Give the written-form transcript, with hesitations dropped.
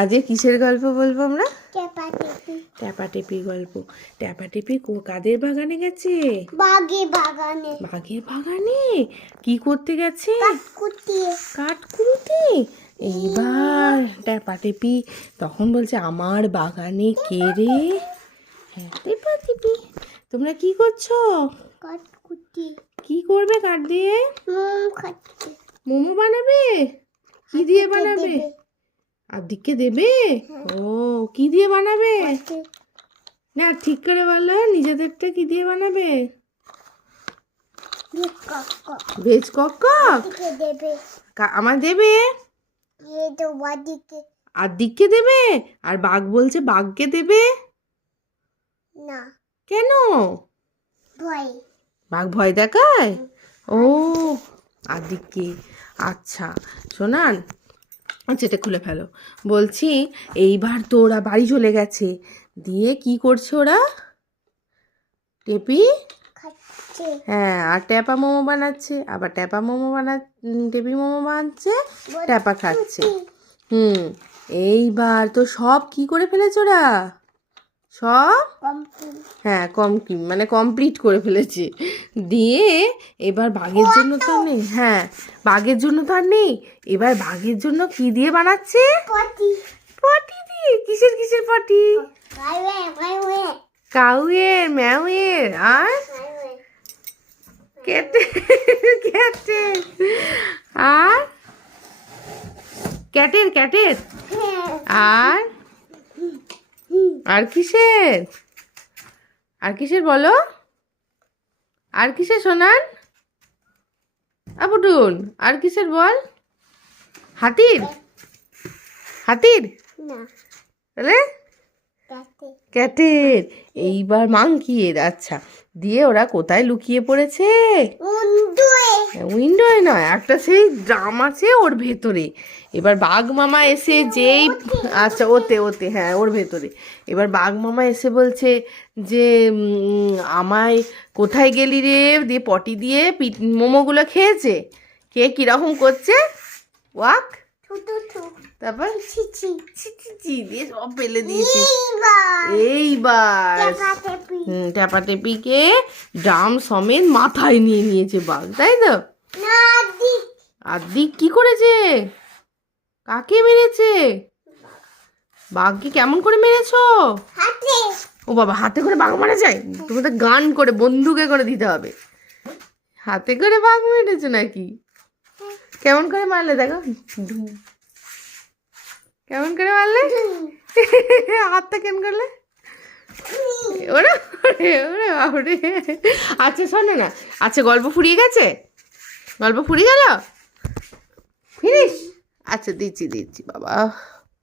আজকে কিসের গল্প বলবো আমরা? টেপাটেপি। ট্যাপাটেপি গল্প। ট্যাপাটেপি কাদের বাগানে গেছে? বাঘের বাগানে। বাঘের বাগানে কি করতে গেছে? কাঠ কুড়িতে। এইবার ট্যাপাটেপি তখন বলছে, আমার বাগানে কে রে? হ্যাঁ টেপাটেপি, তোমরা কি করছো? কাঠকুটি। কি করবে কাঠ দিয়ে? মোম খাচ্ছে। মোমো বানাবে? কি দিয়ে বানাবে? আদিককে দেবে? ও কি দিয়ে বানাবে? না ঠিক করে বলো, নিজেদেরটা কি দিয়ে বানাবে? ভেজ কক। আমার দেবে? আদিককে দেবে? আর বাঘ বলছে বাঘকে দেবে না। কেন? ভয়। বাঘ ভয় দেখায়? ও আদিককে। আচ্ছা শোনান, আচ্ছা এটা খুলে ফেলো। বলছি এইবার তো ওরা বাড়ি চলে গেছে, দিয়ে কি করছে ওরা? টেপি হ্যাঁ, আর ট্যাপা মোমো বানাচ্ছে, আবার ট্যাপা মোমো টেপি মোমো বানাচ্ছে, ট্যাপা খাচ্ছে। এইবার তো সব কি করে ফেলেছে ওরা? সব হ্যাঁ মানে কমপ্লিট করে ফেলেছে। দিয়ে এবার বাঘের জন্য তো নেই, হ্যাঁ বাঘের জন্য তো আর নেই। এবার বাঘের জন্য কি দিয়ে বানাচ্ছে? পটি দিয়ে। কিসের পটি? কাউয়ের, ম্যাওয়ের, আর ক্যাটের, আর ক্যাটের, আর কিসের বলো? আর কিসের শোনান? আবুটুন আর কিসের বল? হাতির তাহলে ক্যাটের। এইবার মাংকির। আচ্ছা দিয়ে ওরা কোথায় লুকিয়ে পড়েছে? উইন্ডোয় নয়, একটা সেই ড্রাম আছে ওর ভেতরে। এবার বাঘ মামা এসে যেই, আচ্ছা ওতে হ্যাঁ ওর ভেতরে। এবার বাঘ মামা এসে বলছে যে আমায় কোথায় গেলি রে? দিয়ে পটি দিয়ে মোমোগুলো খেয়েছে। কে কিরকম করছে ওয়াক, তারপর দিয়ে সব ফেলে দিয়েছে। এইবার ট্যাপাটেপিকে ড্রাম সমেত মাথায় নিয়ে নিয়েছে বাঘ, তাই তো? আদিক কি করেছে? কাকে মেরেছে? বাঘকে কেমন করে মেরেছো? ও বাবা, হাতে করে বাঘ মারা যায়? তোমাদের গান করে বন্দুকে করে দিতে হবে। হাতে করে বাঘ মেরেছো নাকি? কেমন করে মারলে দেখো, কেমন করে মারলে? হাতটা কেন করলে? ওরে বাবরে। আচ্ছা শোনো না, আচ্ছা গল্প ফুরিয়ে গেছে? গল্প ফুরিয়ে গেল? ফিনিশ? আচ্ছা দিচ্ছি বাবা।